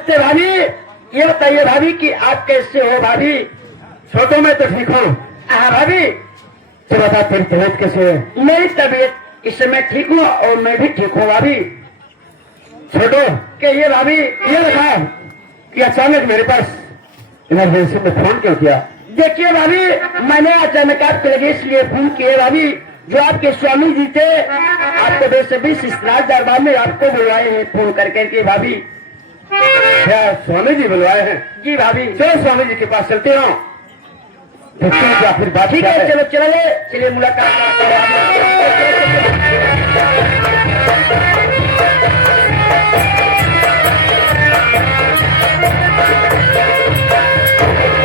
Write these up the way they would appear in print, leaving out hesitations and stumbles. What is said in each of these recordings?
नमस्ते भाभी। ये बताइए भाभी कि आप कैसे हो भाभी? छोटो मैं तो ठीक हूँ। हाँ भाभी। तो बता तेरी तबीयत कैसे है? मेरी तबीयत इस समय ठीक हूँ और मैं भी ठीक हूँ भाभी। छोटो कहिए भाभी। ये बता कि अचानक मेरे पास इमरजेंसी में फोन क्यों किया? देखिए भाभी, मैंने अचानक आपके लगे इसलिए फोन किए भाभी, जो आपके स्वामी जी थे आपको 220 श्राद्ध दरबार में आपको बुलवाए हैं फोन करके भाभी। क्या स्वामी जी बुलवाए हैं? जी भाभी। चलो स्वामी जी के पास चलते हो, देखते हैं क्या फिर बात ठीक क्या है, चलो चलिए मुलाकात करते हैं।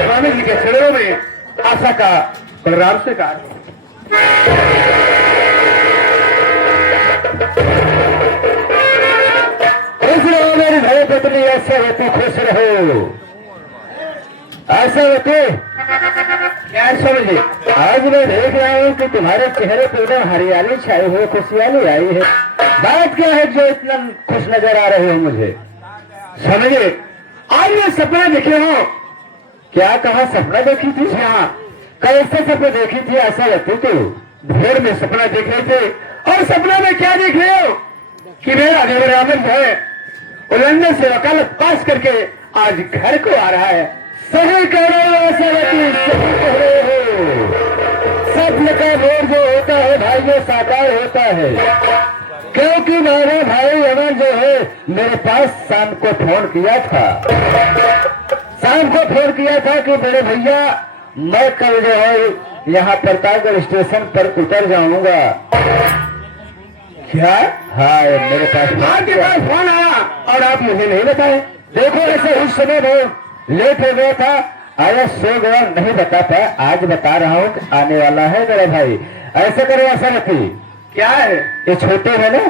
स्वामी जी के चरणों में आशा का बलराम से कहा। खुश रहो मेरी भाई पत्नी, ऐसा होती खुश रहो, ऐसा होते। क्या समझे? आज मैं देख रहा हूँ कि तुम्हारे चेहरे पर एकदम हरियाली छाई हुई, खुशहाली आई है। बात क्या है जो इतना खुश नजर आ रहे हो मुझे? समझे? आज मैं सपना देखे हो। क्या कहा सपना देखी थी? हाँ, कैसे सपना देखी थी? ऐसा लगती तू भोर में सपना देख रहे थे, और सपना में क्या देख रहे हो कि मेरा देवरामन है लंदन से वकालत पास करके आज घर को आ रहा है। सही कह रहे हो, ऐसा लगती सही कह रहे हो। सपने का बोर जो होता है भाई वो साकार होता है, क्योंकि मेरा भाई अमर जो है मेरे पास शाम को फोन किया था, शाम को फोन किया था कि मेरे भैया मैं कल जो है यहाँ प्रतापगढ़ स्टेशन पर उतर जाऊंगा। क्या? हाँ, मेरे पास आपके पास फोन आया और आप मुझे नहीं बताए। देखो ऐसे उस समय बहुत लेट हो गया था, आया सो गया, नहीं बता पाया। आज बता रहा हूँ कि आने वाला है मेरा भाई। ऐसे करो, ऐसा रखिए। क्या है ये छोटे है ना,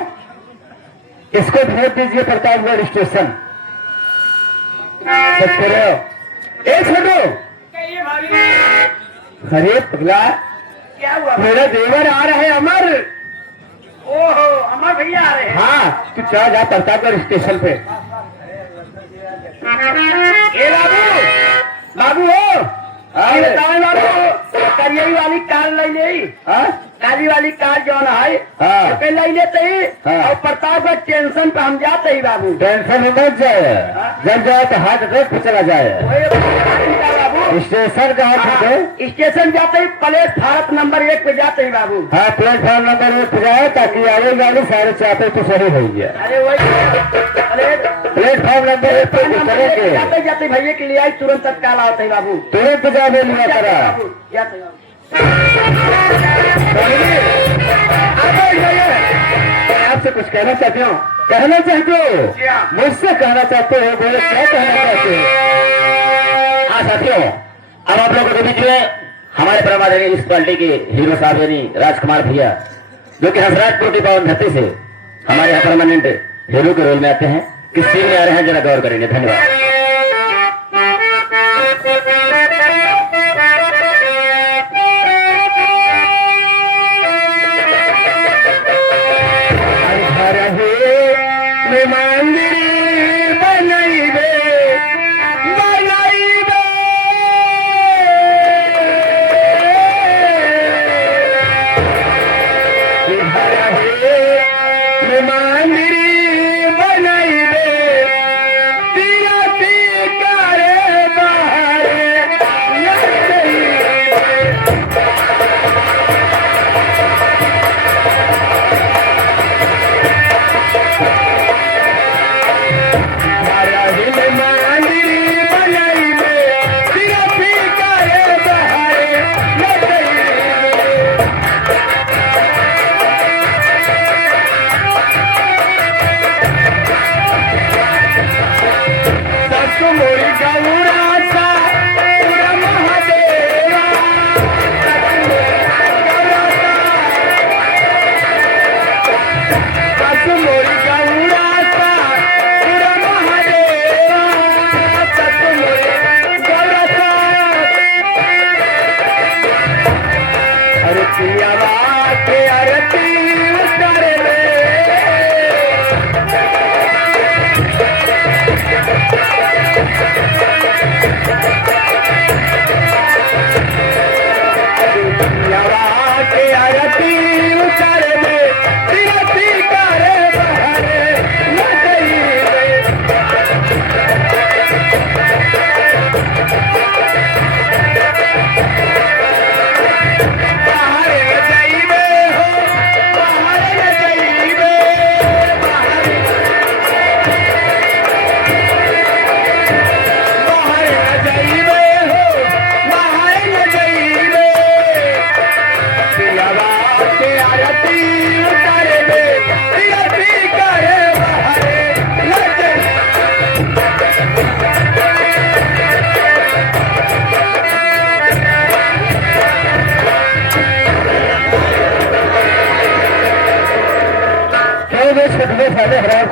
इसको भेज दीजिए प्रतापगढ़ स्टेशन। सच कह रहे हो? ए छोटो, अरे पगला, क्या हुआ? मेरा देवर आ रहा है अमर। ओहो, अमर भैया आ रहे हैं। हाँ, तू चला जा प्रतापगढ़ स्टेशन पे। ए बाबू, बाबू हो बाबू, करियई वाली कार ले ली, काली वाली कार जो है ले लेते ही, और प्रतापगढ़ टेंशन पे हम जाते ही बाबू। टेंशन में मत जाए, जब जाए तो हार्ट अटैक पे चला जाए। बाबू स्टेशन कहाँ थे? स्टेशन जाते ही प्लेटफार्म नंबर 1 पे जाते ही बाबू। हाँ, प्लेटफॉर्म नंबर 1 पे जाए ताकि आगे गाड़ी 4:30 तो सही हो गया। अरे वही प्लेटफॉर्म नंबर 1 पे चलेंगे, जाते जाते भैया के लिए आई तुरंत तत्काल आता है बाबू। तुरंत जाने लिया करा। आपसे कुछ कहना चाहते हो? कहना चाहते हो? मुझसे कहना चाहते हो? बोले क्या कहना चाहते हो? हाँ साथियों, अब आप लोगों के बीच में हमारे परमादरणीय इस पार्टी के हीरो साहब यानी राजकुमार भैया, जो कि हंसराज कोटी पावन धरती से हमारे यहाँ परमानेंट हीरो के रोल में आते हैं, किस सीन में आ रहे हैं जरा गौर करेंगे। धन्यवाद।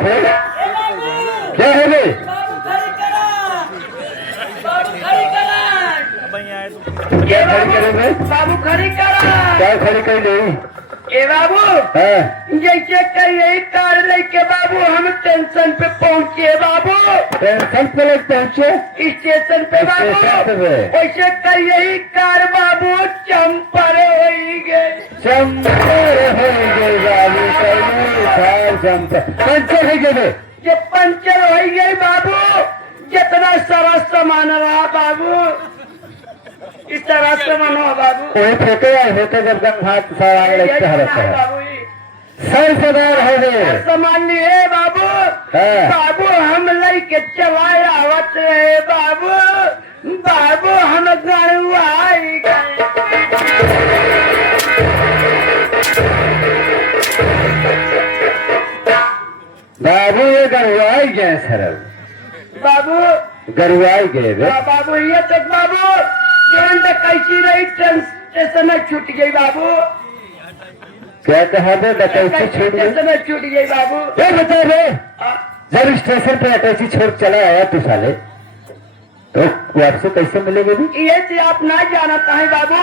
थे? क्या है रे? क्या खड़ी करेंगे? बाबू खड़ी करा। क्या खड़ी कर ली? ए बाबू जैसे कहिए कार लेके बाबू हम टेंशन पे पहुँचे बाबू। टेंशन पे लोग पहुँचे स्टेशन पे बाबू। वैसे कहिए कार बाबू चंपर हो गए। चंपर हो गए बाबू। चंपर पंचर हो गए। ये पंचर हो गई बाबू। जितना सारा सामान रहा बाबू इस तरह से मनो बाबू। कोई फेंके या होते जब गन हाथ सारा लगता है बाबू सर सदार है रे सामान लिए बाबू। बाबू हम लेके चलाए आवत रहे बाबू। बाबू हम गड़ुआई गए। बाबू ये गड़ुआई गए सरल बाबू गड़ुआई गए रे बाबू ये तक बाबू कैसी रही स्टेशन में छूट गई बाबू। क्या कहा थे डकैती छूट गई? स्टेशन में छूट गई बाबू। क्या बता रे जब स्टेशन पे डकैती छोड़ चला आया तू साले तो वापसी कैसे मिलेगी भी? ये चीज आप ना जानता है बाबू।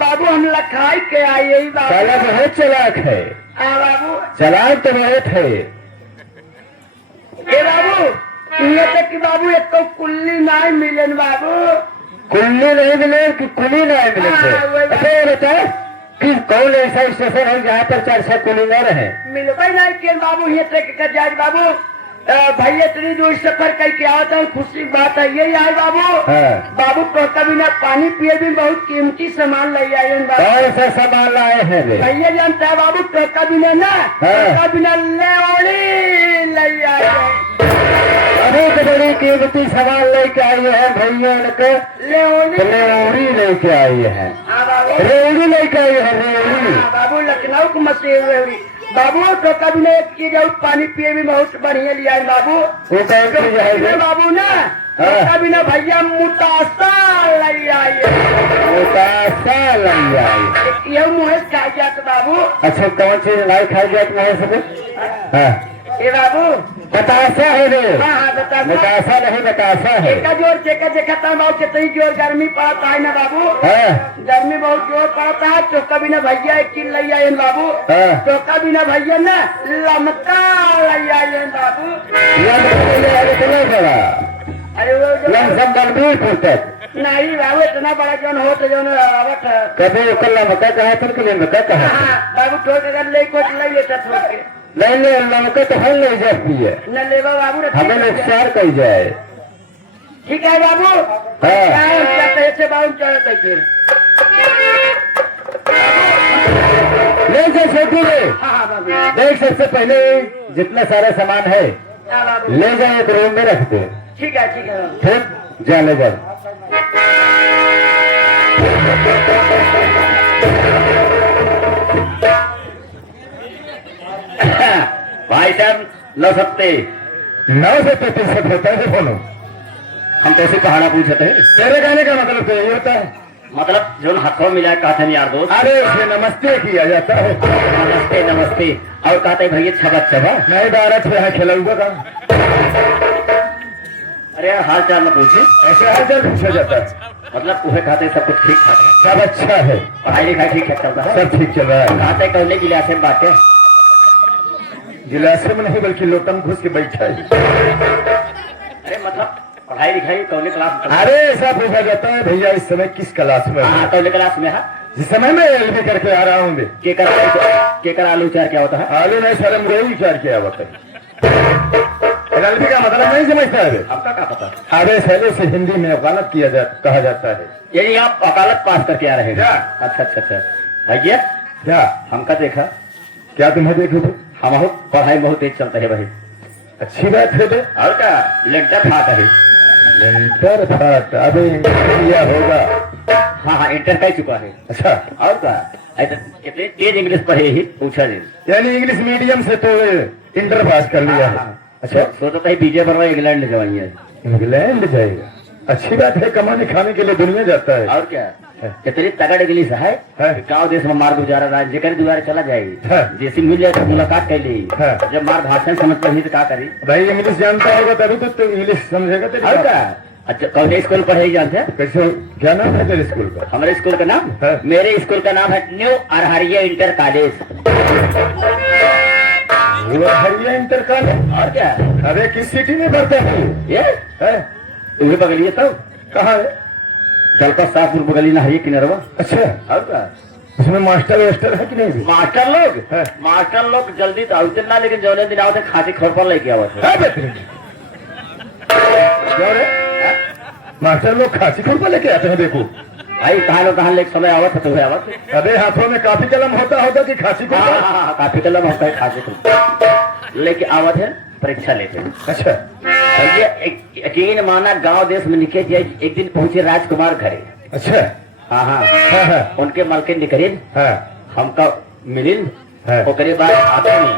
बाबू हम लखाई के आए बाबू। साला बहुत चलाक है। बाबू चलाक तो बहुत है। ये बाबू ये तक कि बाबू एक तो कुल्ली नहीं मिले बाबू। कुल्ली नहीं मिले कि कुली नहीं मिले थे? अच्छा ये बता कि कौन ऐसा स्टेशन है जहाँ पर 4 कुली न रहे? मिलता ही नहीं के बाबू ये तक का जाए बाबू। भैया इतनी दूर सफर करके आवता है खुशी की बात है यही आए बाबू। बाबू तो कभी ना पानी पिए भी बहुत कीमती सामान ले आए बाबू। कौन सा सामान लाए हैं भैया जानता है बाबू तो कभी ना कभी ना ले आए। अनेक बड़ी कीमती सामान लेके आई है भैया ने रेवड़ी लेके आई है। रेवड़ी लेके आई है रेवड़ी। बाबू लखनऊ को मशहूर रेवड़ी बाबू। तो कभी ने एक चीज पानी पिए भी बहुत बढ़िया लिया है बाबू। वो कौन बाबू ना कभी ना भैया मुतासा ले आई। मुतासा ले आई यह मुँह खा जात बाबू। अच्छा कौन चीज लाई खाई जात मुँह ए बाबू बतासा है रे। हाँ बतासा नहीं बतासा है। एक जोर चेका देखा था बाबू कितनी जोर गर्मी पड़ता है ना बाबू। गर्मी बहुत जोर पड़ता है तो कभी ना भैया एक चीज ले आए बाबू। तो कभी ना भैया ना लमका ले आए बाबू। अरे वो लमसम गंभीर फुर्सत नहीं बाबू इतना बड़ा जौन हो तो जौन आवत कभी लमका कहा था कि लमका कहा बाबू ठोक अगर ले कुछ ले लेता ठोक के नहीं लमका तो हल नहीं जाती है न लेवा बाबू हमें नुकसान कही जाए। ठीक है बाबू। ऐसे बाबू चढ़ते ले जा छोटू रे। हाँ बाबू देख सबसे पहले जितना सारा सामान है ले जा एक रूम में रख दे। ठीक है ठीक जा ले जा। भाई साहब 933 होता है बोलो। हम कैसे कहाना पूछते हैं? तेरे कहने का मतलब तो यही होता है मतलब जो हाथों मिला कहते हैं यार दोस्त। अरे उसे नमस्ते किया जाता है। नमस्ते नमस्ते और कहते हैं भैया छबा नहीं 12 यहाँ खेलूंगा का। अरे यार हाल चाल न पूछे ऐसे हाल चाल पूछा जाता है। मतलब उसे कहते हैं सब कुछ ठीक ठाक है सब अच्छा है पढ़ाई लिखाई ठीक ठाक चलता है सब ठीक चल रहा है। कहते कहने की लिहाज बात है गिलासे में नहीं बल्कि लोटम घुस के बैठा है। अरे मतलब पढ़ाई लिखाई कौन क्लास में? अरे ऐसा पूछा जाता है भैया इस समय किस क्लास में? हाँ कौन क्लास में है? जिस समय मैं एलबी करके आ रहा हूँ। केकर आलू चार क्या होता है? आलू नहीं शर्म गोई चार क्या होता है? एलबी का मतलब नहीं समझता है? आपका क्या पता? अरे पहले से हिंदी में वकालत कहा जाता है। यही आप वकालत पास करके आ रहे हैं? अच्छा भैया क्या हमका देखा क्या तुम्हें देखो हम पढ़ाई बहुत तेज चलता है भाई। अच्छी बात है बे। और क्या लेटर फाट है? लेटर फाट अभी किया होगा। हाँ इंटर कर चुका है। अच्छा और क्या कितने तेज इंग्लिश पढ़े ही पूछा नहीं। यानी इंग्लिश मीडियम से तो इंटर पास कर लिया है। अच्छा सोचता है बीजे पर इंग्लैंड जवाई है। इंग्लैंड जाएगा? अच्छी बात है, कमाने खाने के लिए दुनिया जाता है। और क्या कितनी तगड़ इंग्लिश है हाँ। गाँव देश में मार गुजारा रहा है जेकर द्वारा चला जाएगी हाँ। जैसी मिल जाए तो मुलाकात कर ली हाँ। जब मार भाषण समझ पड़ी तो क्या करी भाई इंग्लिश जानता होगा तभी तो इंग्लिश समझेगा तेरी और बात। क्या अच्छा कौन स्कूल पढ़े ही जानते हैं कैसे, क्या नाम है तेरे स्कूल का? हमारे स्कूल का नाम हाँ। मेरे स्कूल का नाम है न्यू अरहरिया इंटर कॉलेज वो हरिया इंटर कॉलेज। और क्या अरे किस सिटी में पढ़ता है? ये है? तुम्हें बगलिए तो कहाँ है? जलका साहपुर बगली ना है किनरवा अच्छा, और क्या उसमें मास्टर वास्टर है कि नहीं? हाँ। मास्टर लोग जल्दी तो आते ना लेकिन जौने दिन आओ खाती खोर पर लेके आओ है बेहतरीन। क्या रे? मास्टर लोग खांसी खुरपा लेके आते हैं, देखो। भाई कहाँ लेके समय आवत है तुम्हें आवत अबे हाथों में काफी कलम होता कि खांसी खुरपा? हाँ काफी कलम होता है खासी खुर लेके आवत है परीक्षा लेके अच्छा, और ये यकीन माना गांव देश में लिखे जाए एक दिन पहुंचे राजकुमार घरे अच्छा। हाँ हाँ हाँ उनके मलकिन निकरिन हाँ हमका मिलिन हाँ। ओकरे बाद हाथों में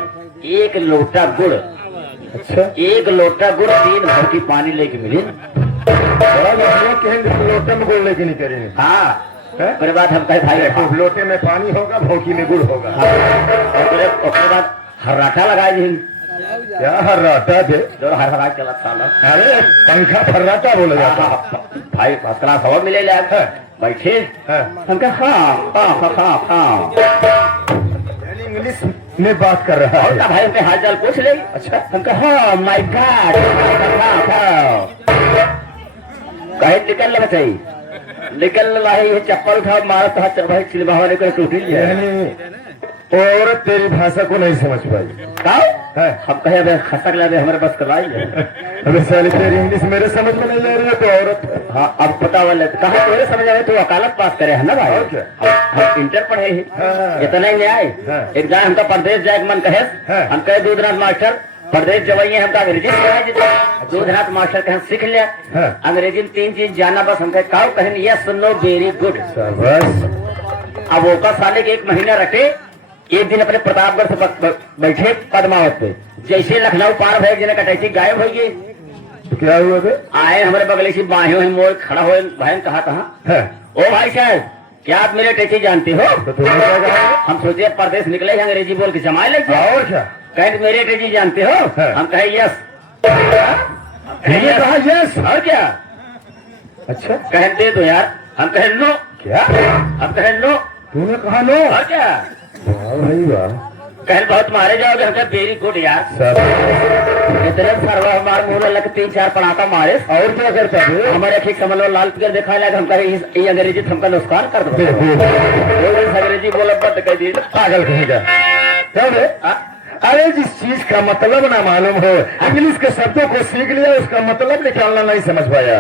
एक लोटा गुड़ अच्छा, 1 लोटा गुड़ 3 भर की पानी लेके मिलिन बड़ा बढ़िया कहेंगे लोटे में गुड़ लेके नहीं करेंगे। हाँ हैं? ओकरे बाद हम कहे भाई तो लोटे में पानी होगा, भौकी में गुड़ होगा। ओकरे बाद हर्राटा लगाए दी क्या हर्राटा दे? जो हर चला साला अरे पंखा फर्राटा बोला जाता है। भाई फर्स्ट क्लास हवा मिले ले बैठे हाँ। हम कहा हाँ यानी इंग्लिश में बात कर रहा और है। का भाई उनके हाल चाल पूछ ले अच्छा, हम कहा हाँ माय गॉड कहे निकल ले सही निकल भाई चप्पल उठा मारा तो भाई सिनेमा वाले को टूटी लिया यानी औरत तेरी भाषा को नहीं समझ पाई। है? हम कहे अबे खसक लगे हमारे बस करवाई अबे साली तेरी इंग्लिश मेरे समझ में नहीं आ रही है तो औरत। हाँ अब पता वाले कहा तेरे समझ आए तो वकालत पास करे है ना भाई और क्या? हम इंटर पढ़े ही हाँ। इतना ही नहीं आए हाँ। एक जाए हमका प्रदेश जाए मन कहे हाँ। हम कहे दूधनाथ मास्टर प्रदेश जवाइए हमका अंग्रेजी दूधनाथ मास्टर कहे सीख लिया हाँ। अंग्रेजी में 3 चीज जाना बस हम कहे कहें यस नो वेरी गुड शाबाश। अब वो का साले के 1 महीना रखे एक दिन अपने प्रतापगढ़ से बैठे पद्मावत पे जैसे लखनऊ पार भय जिन्हें कटैची गायब हो गई तो क्या हुआ बे? आए हमारे बगले से बाहे हुए मोड़ खड़ा हुए भाई कहा है? ओ भाई साहब क्या आप मेरे टैची जानते हो तो तुमने क्या कहा? हम सोचे परदेश निकले अंग्रेजी बोल के जमाए लगे और क्या? कहे मेरे टैची जानते हो हाँ। हम कहे यस तुमने कहा यस? और क्या अच्छा, कहे दे दो यार हम कहे नो क्या? हम कहे नो तूने कहा नो? और क्या वाह भाई वाह। कहे बहुत मारे जाओगे हम कहे वेरी गुड यार शाबाश। इतने सर्वा हमारे मुंह में लग 3-4 पड़ाका मारे और क्या करता है? हमारे अखी समझ लो लाल पिकर देखा लगा हम कहे ये अंग्रेजी हमका नुकसान कर दो अंग्रेजी बोला बंद कर दी पागल कहेगा क्या बे? अरे जिस चीज का मतलब ना मालूम हो इंग्लिश के शब्दों को सीख लिया उसका मतलब निकालना नहीं समझ पाया।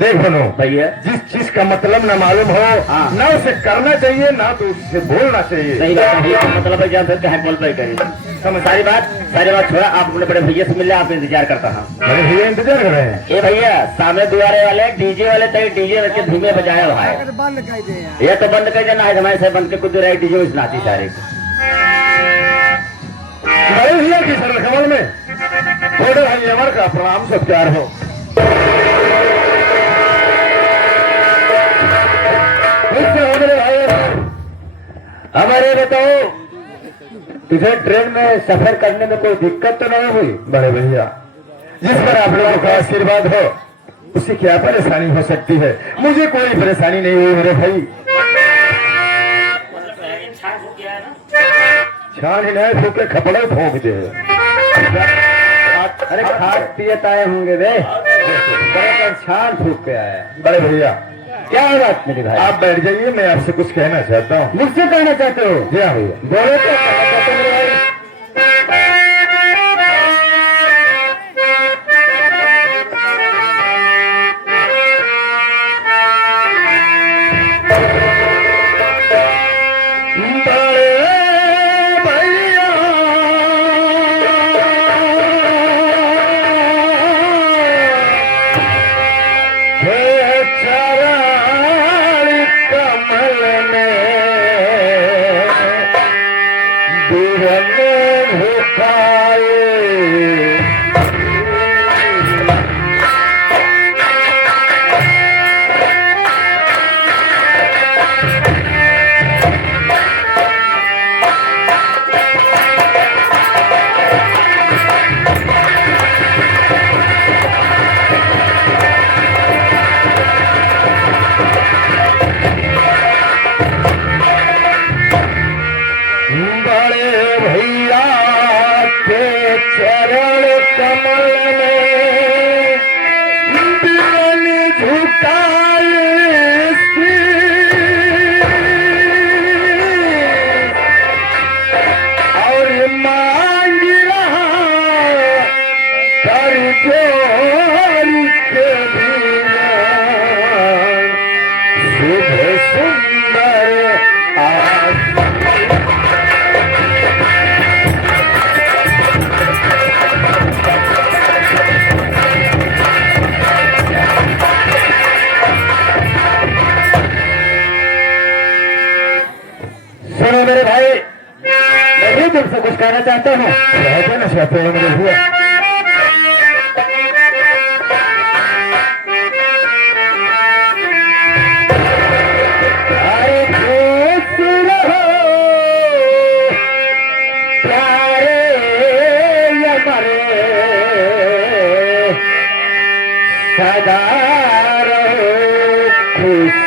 देख बनो भैया जिस चीज का मतलब ना मालूम हो हाँ। ना उसे करना चाहिए ना तो उससे बोलना चाहिए। सही बात है ये मतलब है जानते कहीं बोल पाई करें समझ? सारी बात छोड़ा आप अपने बड़े भैया से मिलने आप इंतजार करता हूँ मेरे भैया इंतजार कर रहे हैं। ये भैया सामने दुआरे वाले डीजे वाले तक डीजे रख के धीमे बजाया भाई ये तो बंद कर देना है हमारे से बंद के कुछ रहे डीजे नाती सारे बड़े भैया की सर कमल में छोटे भाई अमर का प्रणाम सत्कार हो। हमारे बताओ तुझे ट्रेन में सफर करने में कोई दिक्कत तो नहीं हुई? बड़े भैया जिस पर आप लोगों का आशीर्वाद हो उसे क्या परेशानी हो सकती है? मुझे कोई परेशानी नहीं हुई मेरे भाई। छान हिलाए फूके खपड़े फूक दे। अरे खाद पिए आए होंगे वे छान फूक के आया। बड़े भैया क्या बात मेरे भाई आप बैठ जाइए, मैं आपसे कुछ कहना चाहता हूँ। मुझसे कहना चाहते हो? जी हाँ भैया। बोलो क्या कहना चाहते हो मेरे भाई? दूर कमल में बिरन झुकाए और मांग रहा कर जोर के बिना शुभ सुंदर आज सुनो मेरे भाई, मैं भी तुमसे कुछ कहना चाहता हूँ। रहते ना चाहते हो मेरे भैया। अरे खुश रहो प्यारे हमारे, सदा रहो खुश।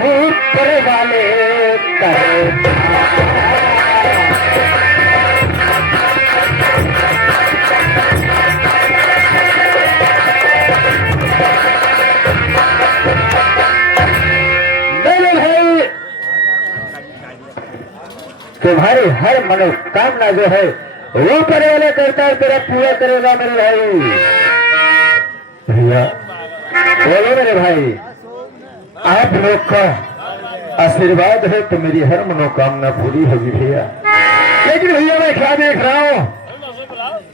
ऊपर वाले तुम्हारी हर मनोकामना जो है वो करे वाले करता है, तेरा पूरा करेगा मेरे भाई। भैया बोलो मेरे भाई, आप लोग का आशीर्वाद है तो मेरी हर मनोकामना पूरी होगी भैया। लेकिन भैया मैं क्या देख रहा हूँ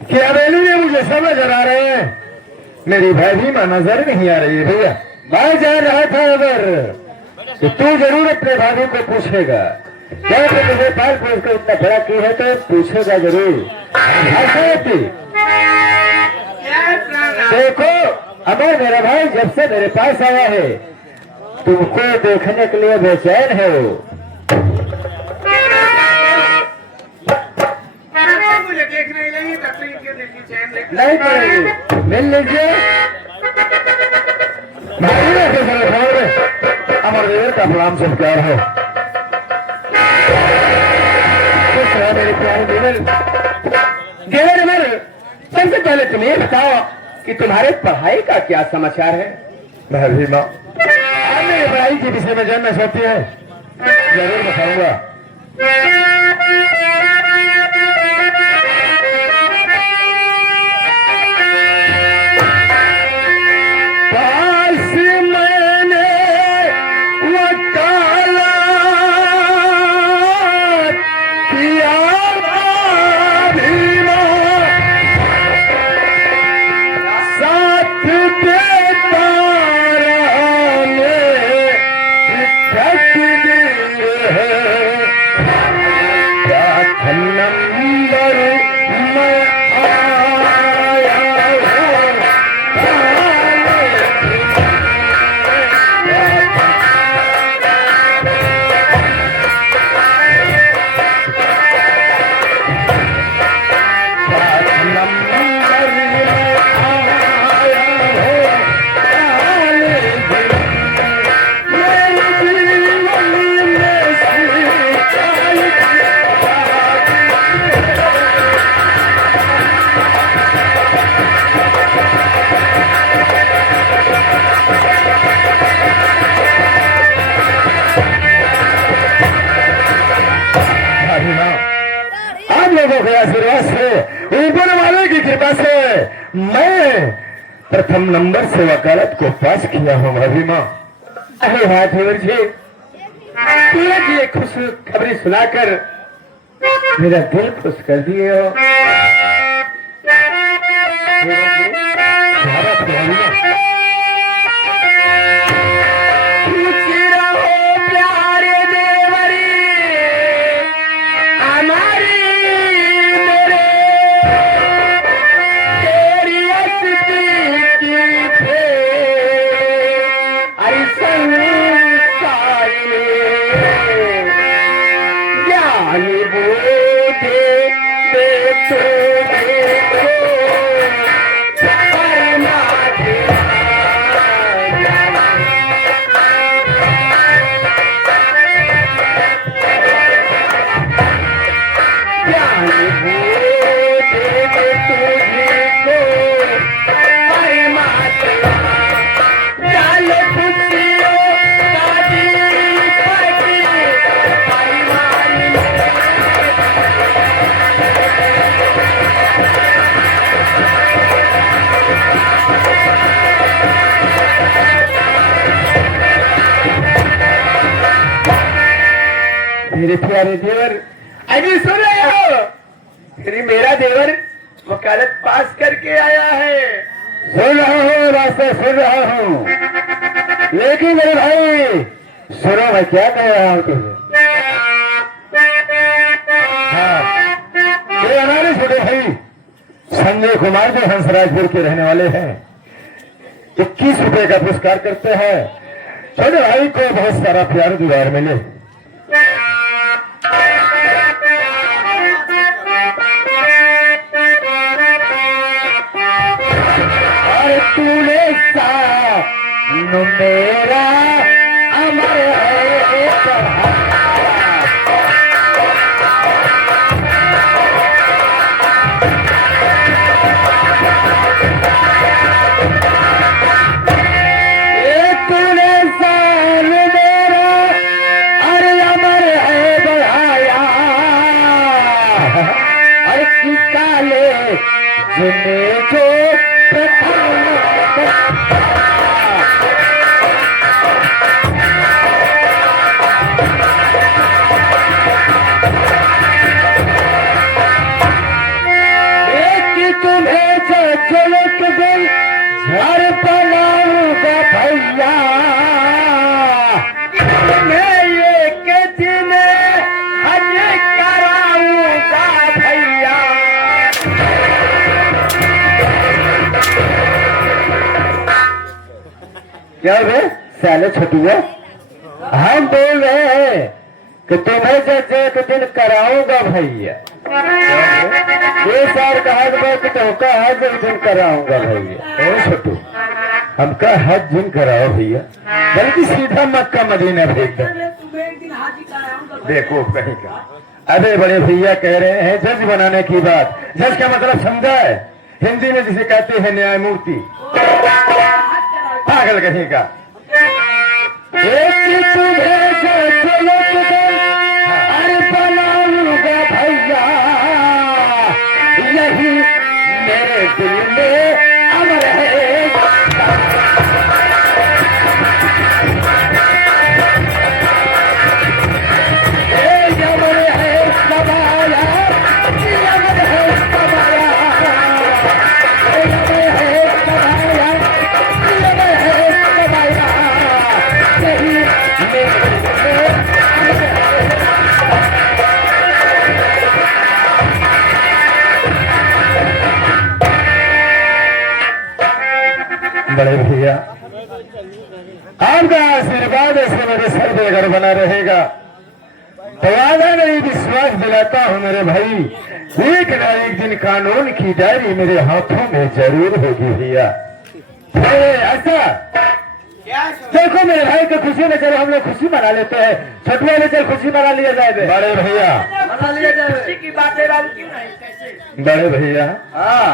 कि हवेली में मुझे सब नजर आ रहे हैं, मेरी भाभी मां नजर नहीं आ रही है भैया। मैं जान रहा था अगर कि तू जरूर अपने भाभी को पूछेगा, क्या तुझे पाल पोस कर इतना बड़ा की है तो पूछेगा जरूर। देखो अमर मेरा भाई जब से मेरे पास आया है तुमको देखने के लिए बेचैन है वो। मुझे देख नहीं लगी तकलीफ के देखी चैन नहीं पड़ेगी, मिल लीजिए। अमर देवर का प्रणाम सत्कार है। मेरे प्यारे देवर, देवर अमर, सबसे पहले तुम ये बताओ कि तुम्हारे पढ़ाई का क्या समाचार है। भाभी माँ मेरी पढ़ाई के विषय में जानना चाहती है, जरूर बताऊंगा। पास मैंने वकालत किया भाभी माँ, साथ देता आशीर्वाद से, ऊपर वाले की कृपा से मैं प्रथम नंबर से वकालत को पास किया हूँ भाभी माँ। अरे हाँ देवर जी, ये खुश खबरी सुनाकर मेरा दिल खुश कर दिए हो। मेरे प्यारे देवर, अभी सुन रहे हो, फिर मेरा देवर वकालत पास करके आया है। सुन रहा हूँ रास्ता, सुन रहा हूँ, लेकिन मेरे भाई सुनो, मैं क्या कह रहा हूँ तुझे। हाँ, ये हमारे छोटे भाई संजय कुमार जो हंसराजपुर के रहने वाले हैं, 21 रुपए का पुरस्कार करते हैं। छोटे भाई को बहुत सारा प्यार दुलार मिले। और तूने नु मेरा अमर है कहा। जो तुम्हें चलो गई घर बनाऊंगा भैया, मैं एक दिन हज कराऊंगा भैया। क्या रे साले छटुआ, हम बोल रहे हैं कि तुम्हें जब एक दिन कराऊंगा भैया। ये साल कहा कि तुमका हज एक दिन कराऊंगा भैया। ओ छोटू, हमका हज दिन कराओ भैया, बल्कि सीधा मक्का मदीना भेज दो। देखो कहीं का, अरे बड़े भैया कह रहे हैं जज बनाने की बात। जज का मतलब समझा है, हिंदी में जिसे कहते हैं न्यायमूर्ति। पागल कहीं का। एक तुम्हें चलो अरे बनाऊंगा भैया, यही मेरे दिल में अमर है। बड़े भैया आपका आशीर्वाद ऐसे मेरे सर पे घर बना रहेगा, तो वादा नहीं विश्वास दिलाता हूँ मेरे भाई, एक ना एक दिन कानून की डायरी मेरे हाथों में जरूर होगी भैया। ऐसा देखो मेरे भाई को खुशी में चलो हम लोग खुशी मना लेते हैं। छठुआ में चल खुशी मना लिया जाए। बड़े भैया मना लिया जाए, खुशी की बातें राम क्यों नहीं, कैसे? बड़े भैया हाँ,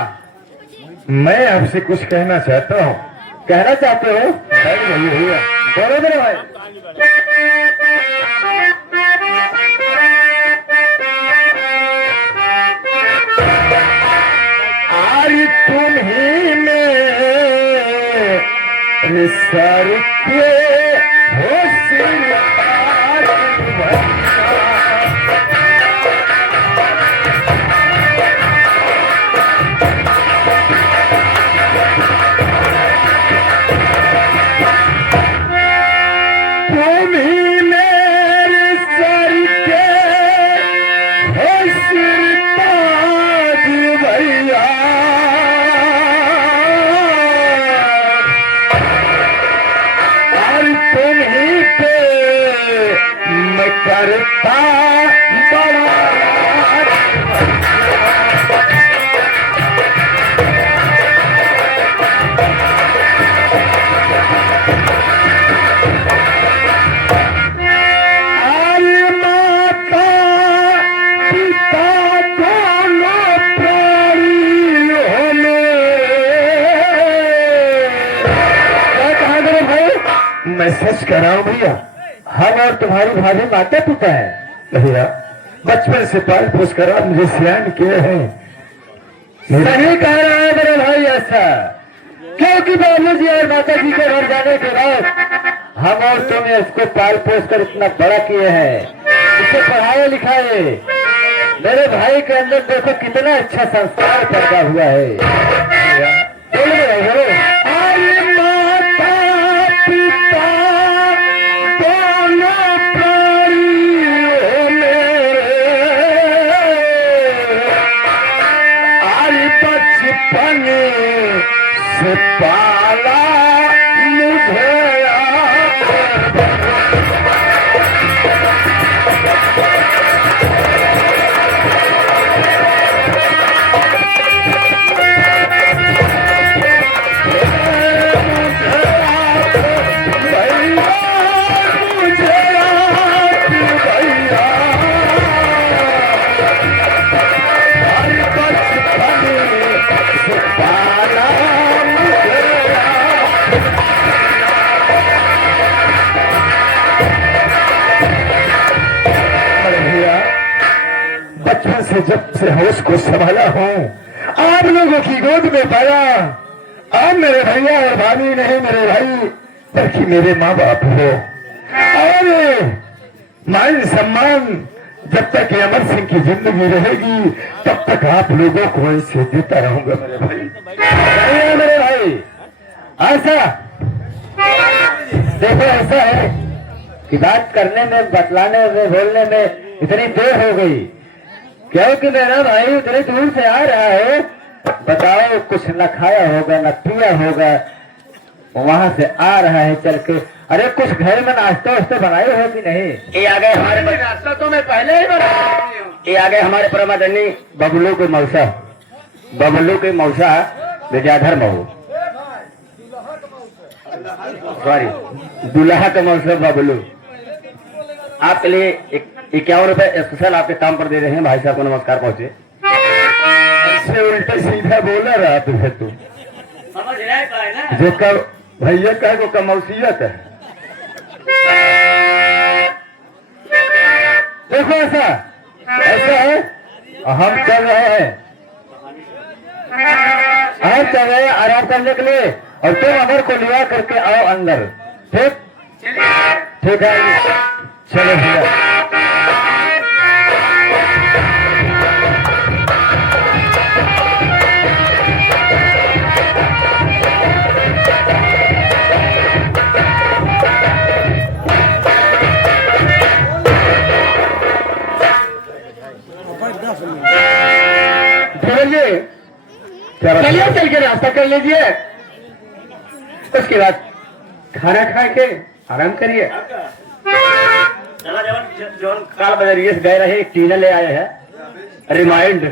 मैं आपसे कुछ कहना चाहता हूँ। कहना चाहते हो? भैया बोलो मेरे भाई। आज तुम ही मेरे सर पे हो सिर करता बड़ा माता पिता दोनों प्राणी होने। क्या कहा मेरे भाई? मैं सच कर रहा हूँ भैया, हम और तुम्हारी भाभी माता पिता है भैया। बचपन से पाल पोस कर आप मुझे सियान किए हैं। सही कह रहा है मेरे भाई ऐसा, क्योंकि बाबू जी और माता जी के घर जाने के बाद हम और तुम इसको पाल पोस कर इतना बड़ा किए हैं। से पढ़ाए लिखाए। मेरे भाई के अंदर देखो कितना अच्छा संस्कार पैदा हुआ है। बोलो बोलो। अरे माता पिता दोनों प्राणियों मेरे, आज बचपन से पाला मुझे बचपन से जब से होश को संभाला हूँ, आप लोगों की गोद में पाया। आप मेरे भैया और भाभी नहीं मेरे भाई, बल्कि मेरे माँ बाप हो। और मान सम्मान जब तक अमर सिंह की जिंदगी रहेगी, तब तक आप लोगों को ऐसे देता रहूंगा मेरे भाई। मेरे भाई ऐसा देखो, ऐसा है कि बात करने में, बतलाने में, बोलने में इतनी देर हो गई, क्योंकि मेरा भाई उतनी दूर से आ रहा है। बताओ, कुछ न खाया होगा न पिया होगा, वहां से आ रहा है चल के। अरे कुछ घर में नाश्ता वास्ता बनाए हो कि नहीं? ये आ गए हमारे नाश्ता तो मैं पहले ही बना। ये आ गए हमारे परमादरणी बबलू के मौसा, बबलू के मौसा विद्याधर मऊ, सॉरी दुल्हा का मौसा बबलू। आपके लिए 51 रुपए स्पेशल आपके काम पर दे रहे हैं। भाई साहब को नमस्कार पहुंचे। ऐसे उल्टा सीधा बोला रहा तू है, तू जो का भैया का वो कमौसियत है। देखो ऐसा है, हम चल रहे हैं, हम चल रहे हैं आराम करने के लिए, और तुम अमर को लिया करके आओ अंदर। ठीक ठीक है, चलो भैया। चलिए चल के नाश्ता कर लीजिए, उसके बाद खाना खा के आराम करिए। काल बजरिए से गए रहे, एक टीना ले आए हैं रिफाइंड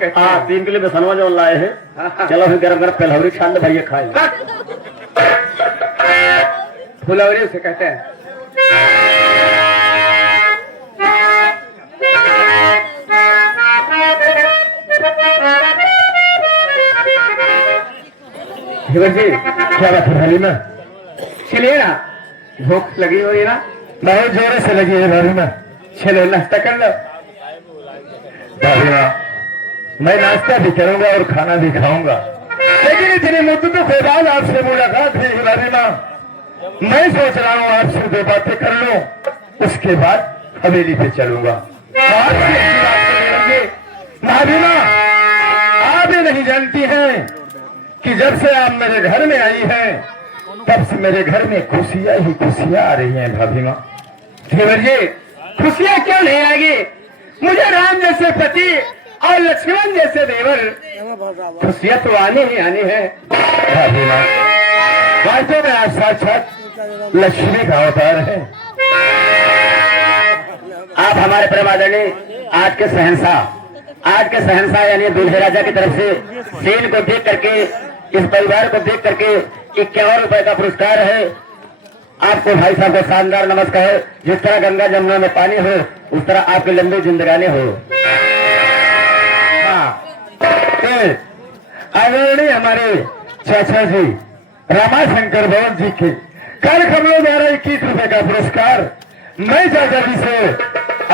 का। हाँ, 3 किलो बेसनवा जो लाए हैं। चलो फिर गरम गरम फुलौरी छान दे भैया, खाए। फुलौरी से कहते हैं। जी क्या बात है हलीमा? चलिए ना, भूख लगी हुई ना, बहुत जोर से लगी है हलीमा। चलो नाश्ता कर लो। हलीमा, मैं नाश्ता भी करूंगा और खाना भी खाऊंगा, लेकिन इतनी मुद्दतों के बाद आपसे मुलाकात हुई है हलीमा। मैं सोच रहा हूँ आपसे 2 बातें कर लूं, उसके बाद हवेली पे चलूंगा। हलीमा, आप ये नहीं जानती हैं कि जब से आप मेरे घर में आई हैं, तब से मेरे घर में खुशियां ही खुशियां आ रही हैं। भाभी माँ, देवर जी, खुशियां क्यों नहीं आएगी? मुझे राम जैसे पति और लक्ष्मण जैसे देवर, खुशियां तो आनी ही आनी है। भाभी माँ, वास्तव में आज साक्षात लक्ष्मी का अवतार है। आप हमारे परमादरणी आज के शहंशाह यानी दूल्हे राजा की तरफ से सीन को देख करके, इस परिवार को देख करके 51 रुपए का पुरस्कार है। आपको भाई साहब को शानदार नमस्कार है। जिस तरह गंगा जमुना में पानी हो, उस तरह आपकी लंबी जिंदगानी हो। आदरणीय हमारे चाचा जी रामाशंकर भवन जी के कार्यक्रमों द्वारा 21 रुपए का पुरस्कार मैं चाचा जी से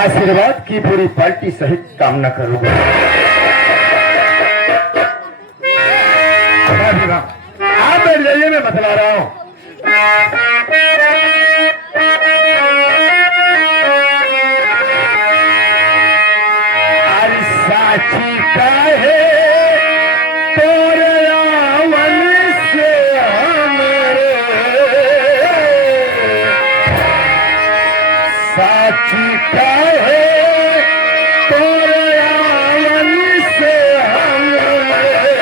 आशीर्वाद की पूरी पार्टी सहित कामना करूंगा। आप बैठ जाइए, मैं बतला रहा हूं। चाहे तोरे आंगन से हमरे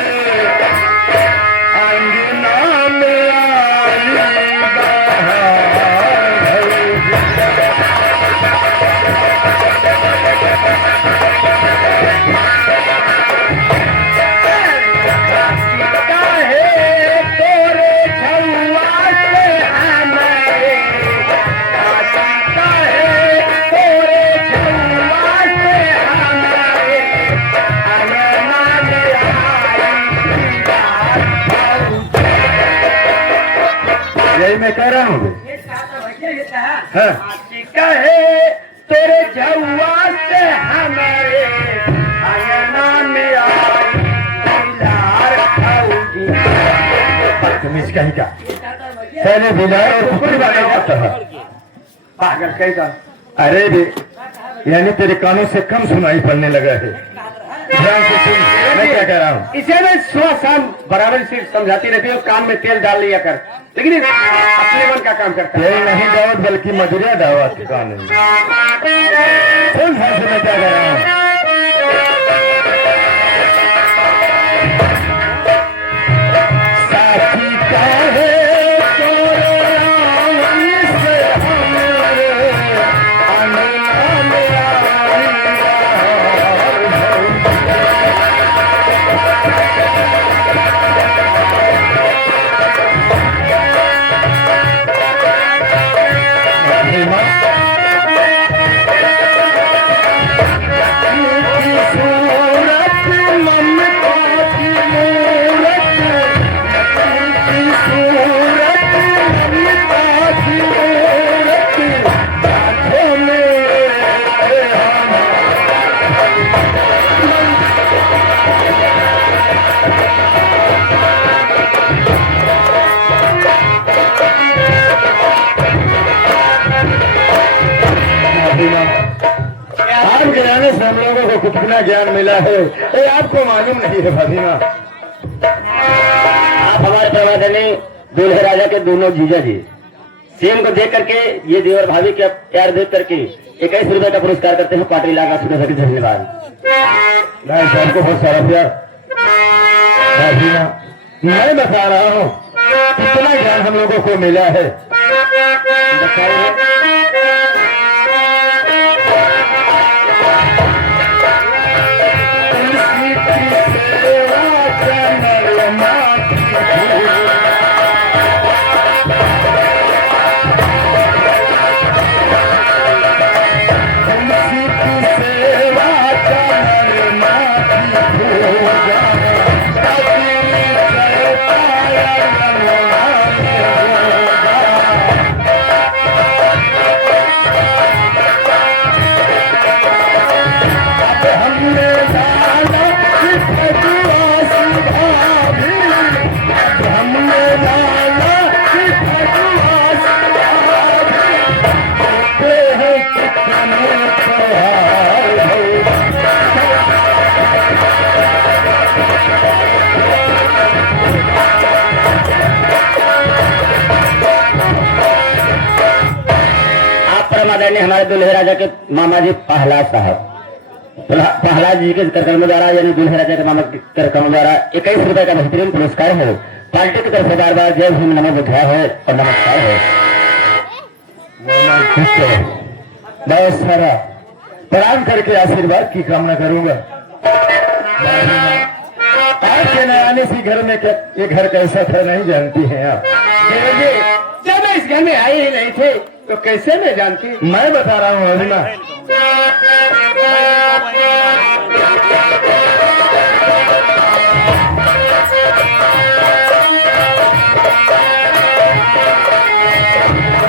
अंगना में आई बहार यही मैं कह रहा हूँ। हाँ। कहे तेरे झुआ से हमारे अंगना में आई लार खाऊंगी। बदतमीज कहीं का पहले बिलाए और कुकुर बना होता है। पागल कहीं का। अरे बे यानी तेरे कानों से कम सुनाई पड़ने लगा है। ध्यान से सुन मैं क्या कह रहा हूँ। इसे मैं सुबह शाम बराबर से समझाती रहती हूँ कान में तेल डाल लिया कर, लेकिन अपने मन का काम करता है। तेल नहीं दावत बल्कि मधुरा दावत के कान में। सुन ध्यान से मैं क्या कह रहा हूँ। साथी चाहे तोरे आंगन से हमरे अंगना में आई आप गिराने से हम लोगों को कितना ज्ञान मिला है ये आपको मालूम नहीं है भाभीमा। आप हमारे प्रवादनी दूल्हे राजा के दोनों जीजा जी सीएम को देख करके ये देवर भाभी के प्यार देख करके 21 रुपए का पुरस्कार करते हैं। पार्टी लागा सुबह से धन्यवाद। भाई साहब को बहुत सारा प्यार। भाभीमा मैं बता रहा हूँ कितना ज्ञान हम लोगों को मिला है। ने हमारे दूल्हे राजा के मामा जी प्रहलाद साहब प्रहलाद जी के कार्यक्रम द्वारा यानी दूल्हे राजा के मामा के कार्यक्रम द्वारा 21 रुपए का बेहतरीन पुरस्कार है। पार्टी की तरफ से बार बार जय भीम नमो बुद्धाय है और नमस्कार है। बहुत सारा प्रणाम करके आशीर्वाद की कामना करूंगा। आज के न आने से घर में क्या ये घर कैसा था नहीं जानती हैं आप। जब मैं इस घर में आई ही नहीं थे तो कैसे मैं जानती। मैं बता रहा हूँ अरुणा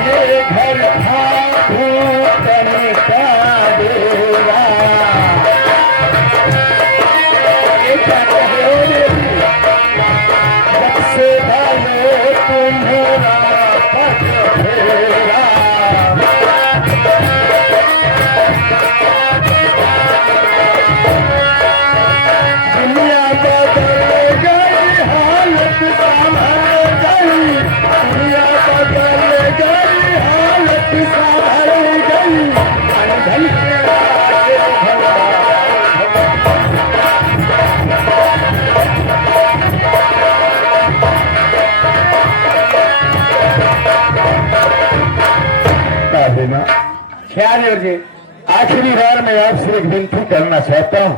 ये घर था भूतन का डेरा। से भालो तुम्हारा पग फेरा। क्या देवर जी? आखिरी बार मैं आपसे एक विनती करना चाहता हूँ।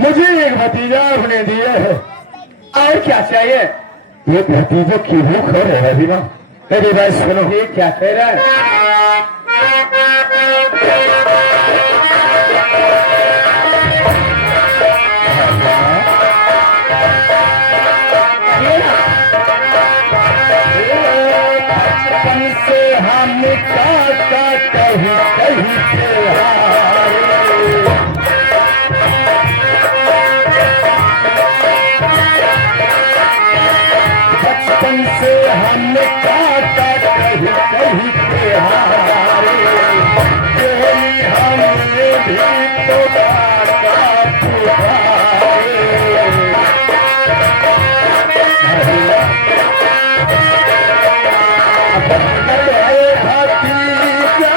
मुझे एक भतीजा आपने दिया है, और क्या चाहिए? एक भतीजे की भूख हो रही है बिना। मेरी बात सुनो। ये क्या कह रहा है? बचपन से हम काका कहीं कहीं से हारे। बचपन से हम काका कहीं कहीं से हारे। कोई हमें भी तो काका पुकारे। भतीजा